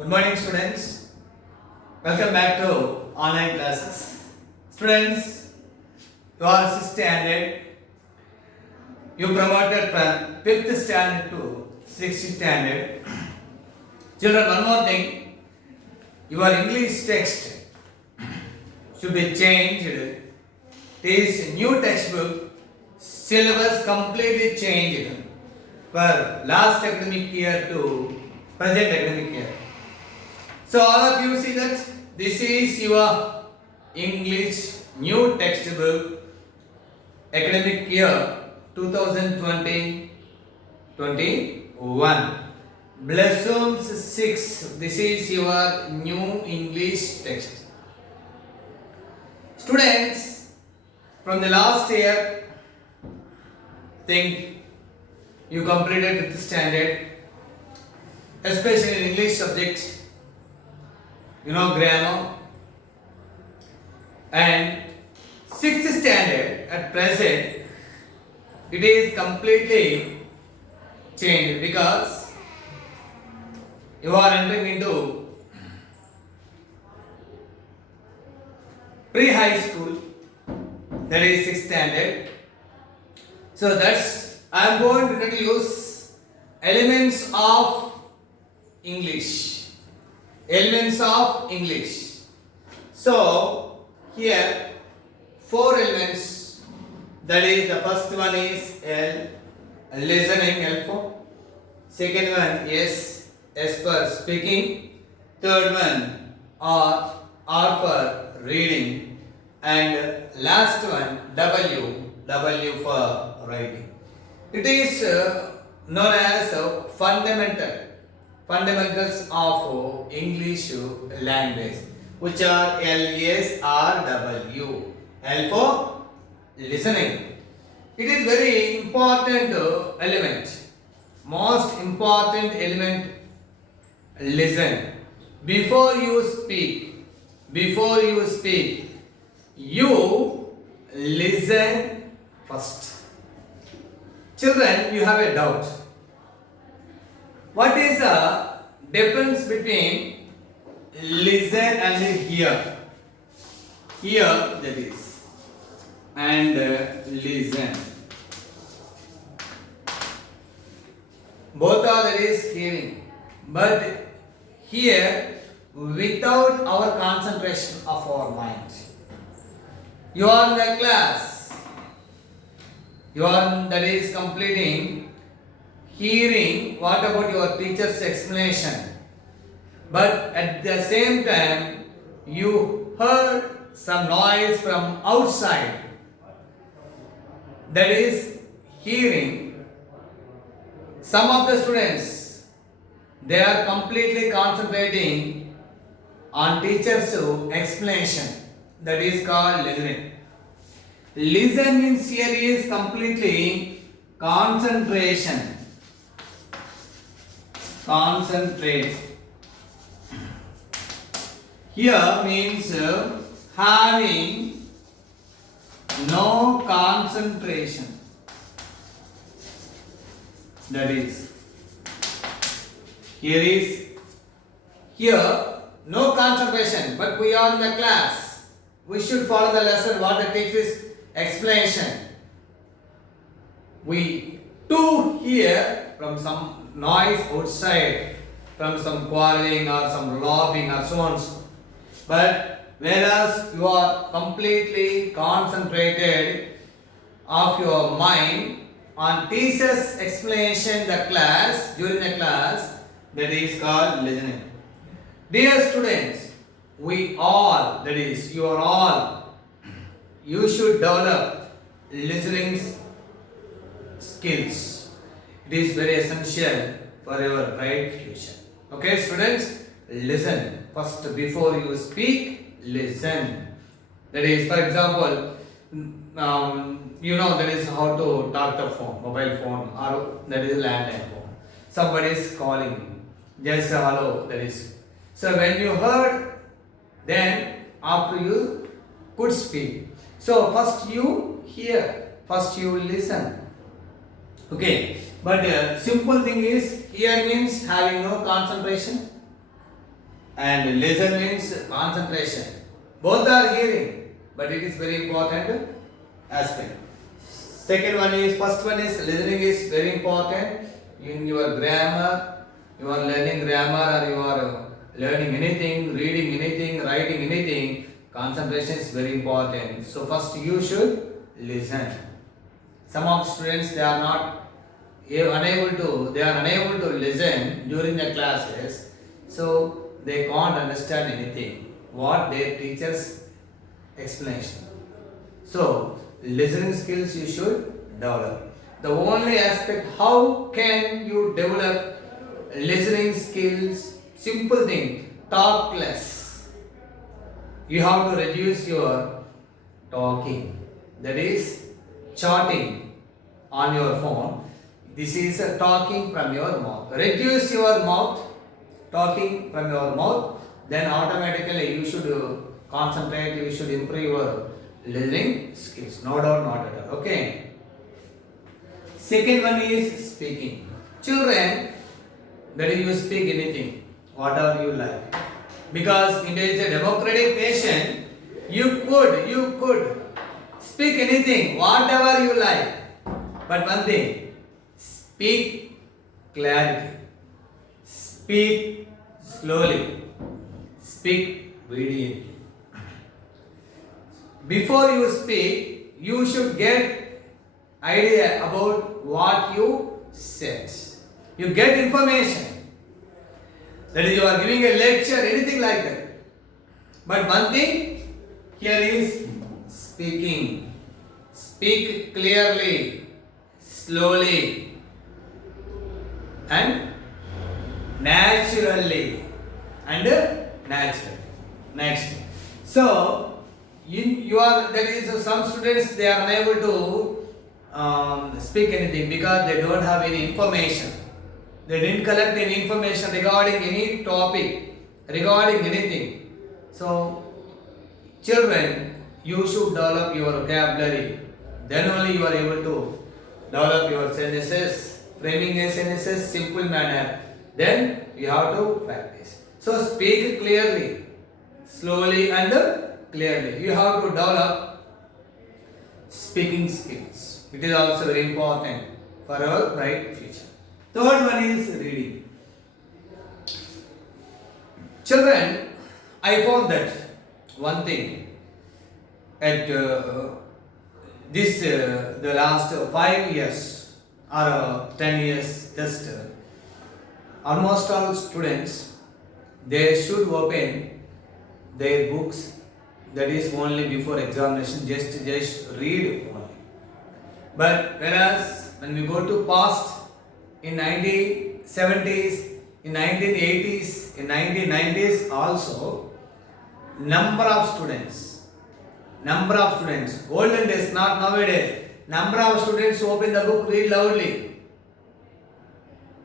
Good morning, students. Welcome back to online classes. Students, you are 6th standard. You promoted from 5th standard to 6th standard. Children, one more thing. Your English text should be changed. This new textbook syllabus completely changed for last academic year to present academic year. So all of you see that this is your English new textbook academic year 2020-21. Blossoms 6. This is your new English text. Students, from the last year, think you completed 5th standard, especially in English subject. You know grammar, and 6th standard at present it is completely changed because you are entering into pre-high school, that is 6th standard. So that's I am going to introduce elements of English. Elements of English. So here 4 elements. That is, the first one is L, listening, L for. Second one is S for speaking. Third one R for reading. And last one W for writing. It is known as fundamentals of English language, which are LSRW. L for listening. It is very important element. Most important element, listen. Before you speak, you listen first. Children, you have a doubt. What is the difference between listen and hear? Hear, that is, and listen. Both are, that is, hearing. But here, without our concentration of our mind. You are in the class. You are, that is, completing hearing what about your teacher's explanation, but at the same time you heard some noise from outside, that is hearing. Some of the students, they are completely concentrating on teacher's explanation, that is called listening. Listen means here is completely concentration. Concentrate. Here means having no concentration. That is, here no concentration, but we are in the class. We should follow the lesson what the teacher's explanation. We too hear from some noise outside, from some quarreling or some laughing or so on. But whereas you are completely concentrated of your mind on teacher's explanation during the class, that is called listening. Dear students, we all, that is, you are all, you should develop listening skills. It is very essential for your bright future. Okay, students, listen. First, before you speak, listen. That is, for example, you know that is how to talk the phone, mobile phone, or that is landline phone. Somebody is calling you. Just say hello, that is. So when you heard, then after you could speak. So first you hear, first you listen. Okay, but simple thing is here means having no concentration. and listen means concentration. Both are hearing, but it is very important aspect. First one is listening is very important in your grammar. You are learning grammar or you are learning anything, reading anything, writing anything. Concentration is very important. So first you should listen. Some of students they are unable to listen during the classes, so they can't understand anything what their teachers explanation. So listening skills you should develop. The only aspect how can you develop listening skills, simple thing, talk less. You have to reduce your talking, that is chatting on your phone. This is a talking from your mouth. Reduce your mouth, talking from your mouth, then automatically you should concentrate, you should improve your listening skills. No doubt, not at all. Okay. Second one is speaking. Children, that is you speak anything, whatever you like. Because India is a democratic nation, you could speak anything, whatever you like. But one thing, speak clarity, speak slowly, speak obediently. Before you speak, you should get idea about what you said. You get information. That is, you are giving a lecture, anything like that. But one thing here is speaking. Speak clearly, slowly, and naturally. Next. So, some students they are unable to speak anything because they don't have any information. They didn't collect any information regarding any topic, regarding anything. So, children, you should develop your vocabulary. Then only you are able to develop your sentences, framing a sentences, simple manner. Then you have to practice. So, speak clearly, slowly and clearly. You have to develop speaking skills. It is also very important for our bright future. Third one is reading. Children, I found that one thing at the last 5 years or 10 years, just almost all students they should open their books. That is only before examination, just read only. But whereas when we go to past, in 1970s, in 1980s, in 1990s also, number of students, olden days, not nowadays, number of students open the book, read loudly.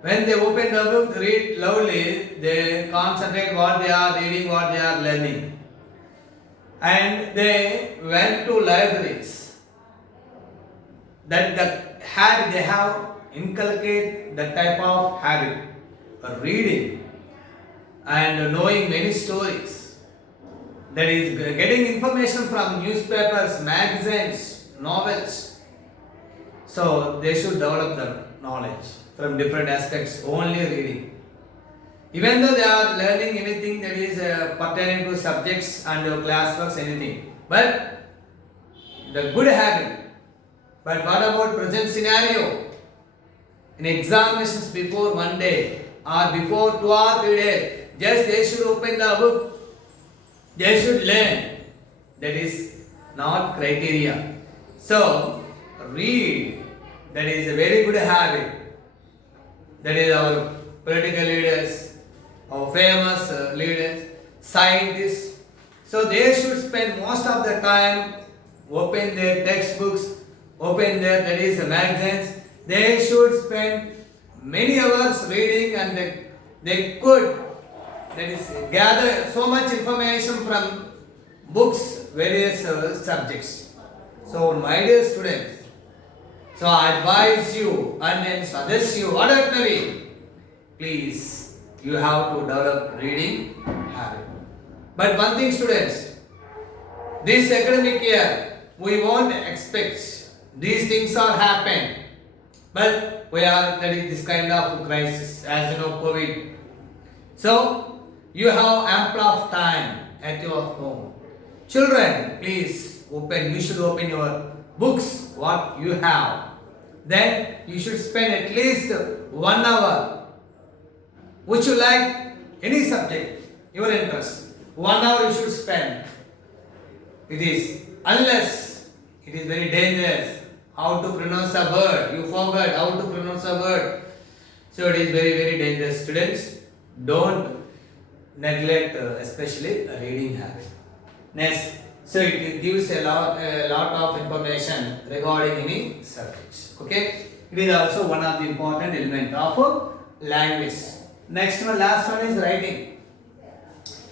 When they open the book, read loudly, they concentrate what they are reading, what they are learning. And they went to libraries. That they have inculcate that type of habit of reading and knowing many stories. That is getting information from newspapers, magazines, novels. So they should develop the knowledge from different aspects, only reading. Even though they are learning anything that is pertaining to subjects and classworks, anything. But the good habit. But what about present scenario? In examinations before one day or before 2 or 3 days, just they should open the book, they should learn. That is not criteria. So, read. That is a very good habit. That is our political leaders, our famous leaders, scientists. So, they should spend most of the time, open their textbooks, open their, that is, magazines. They should spend many hours reading and they could, that is, gather so much information from books, various subjects. So, my dear students, so I advise you and then suggest you, ordinary, please, you have to develop reading habit. But one thing, students, this academic year, we won't expect these things are happen. But we are getting this kind of crisis, as you know, COVID. So, you have ample of time at your home. Children, please open, you should open your books, what you have. Then you should spend at least 1 hour. Would you like any subject, your interest? 1 hour you should spend. It is, unless it is very dangerous. How to pronounce a word, you forgot how to pronounce a word. So it is very, very dangerous. Students, don't neglect especially a reading habit. Next, so it gives a lot of information regarding any subjects. Okay, it is also one of the important element of language. Next one, last one is writing.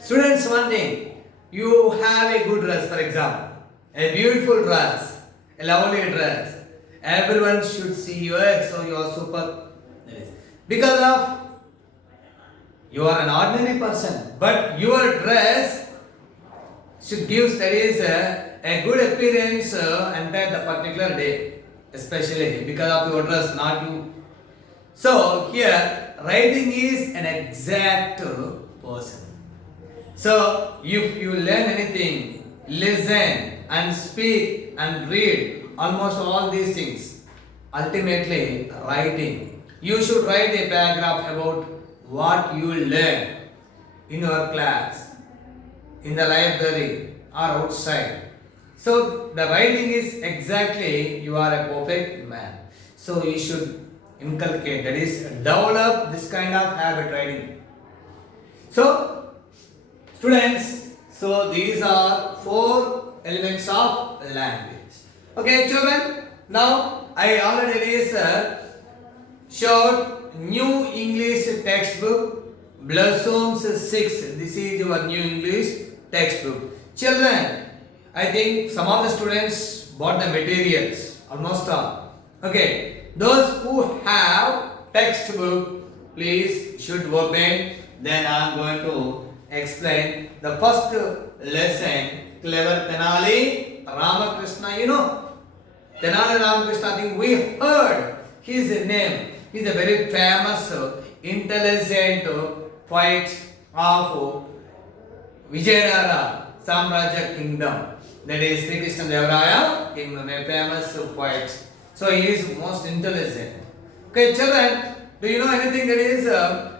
Students, one thing, you have a good dress, for example, a beautiful dress, a lovely dress. Everyone should see you, so you are super. Because of you are an ordinary person, but your dress should give studies a good appearance entire the particular day, especially because of your dress, not you. So here, writing is an exact person. So if you learn anything, listen and speak and read almost all these things. Ultimately, writing. You should write a paragraph about what you learn in your class, in the library or outside. So the writing is exactly you are a perfect man. So you should inculcate, that is develop this kind of habit, writing. So students, so these are 4 elements of language. Okay children, now I already showed new English textbook, Blossoms 6. This is your new English textbook. Children, I think some of the students bought the materials, almost all. Okay, those who have textbook, please should open. Then I am going to explain the first lesson, Clever Tenali Ramakrishna. You know, Tenali Ramakrishna, I think we heard his name. He is a very famous, intelligent poet of Vijayanagara Samrajya Kingdom. That is Sri Krishna Devaraya Kingdom, a famous poet. So he is most intelligent. Okay, children, do you know anything that is?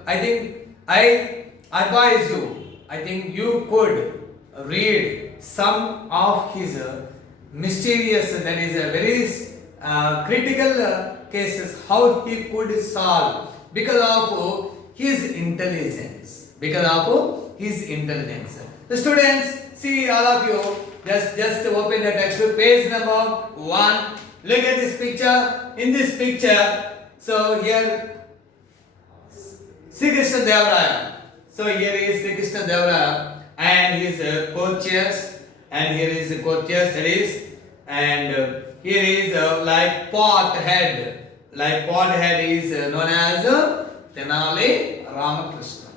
I think I advise you. I think you could read some of his mysterious, that is a very critical cases, how he could solve because of his intelligence. Because of his intelligence. The students, see all of you, just open the textbook, page number 1. Look at this picture. In this picture, so here Sri Krishna Devaraya. So here is Sri Krishna Devaraya and his courtiers, and here is the courtiers, that is, and here is like pot head. Like pot head is known as Tenali Ramakrishna.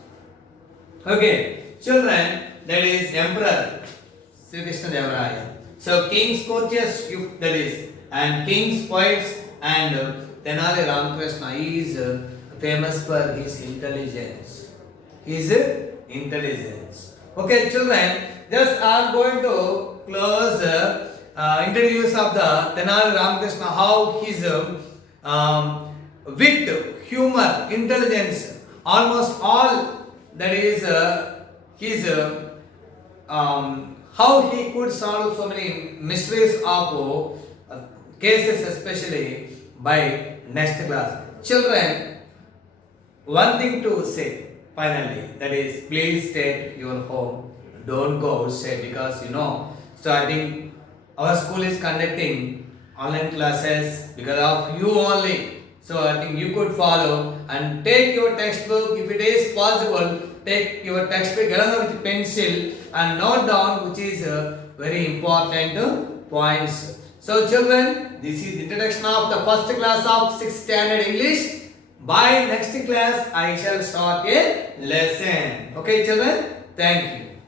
Okay, children, that is Emperor Sri Krishna Devaraya. So king's courtiers, that is, and king's poets, and Tenali Ramakrishna is famous for his intelligence. His intelligence. Okay, children, just I am going to close introduce of the Tenali Ramakrishna, how his wit, humor, intelligence, almost all, that is his how he could solve so many mysteries of cases, especially by next class. Children, one thing to say finally, that is, please stay at your home. Don't go outside because so I think our school is conducting online classes because of you only. So I think you could follow and take your textbook, if it is possible. Take your textbook along with pencil and note down which is very important points. So children, this is introduction of the first class of 6th standard English. By next class, I shall start a lesson. Okay children? Thank you.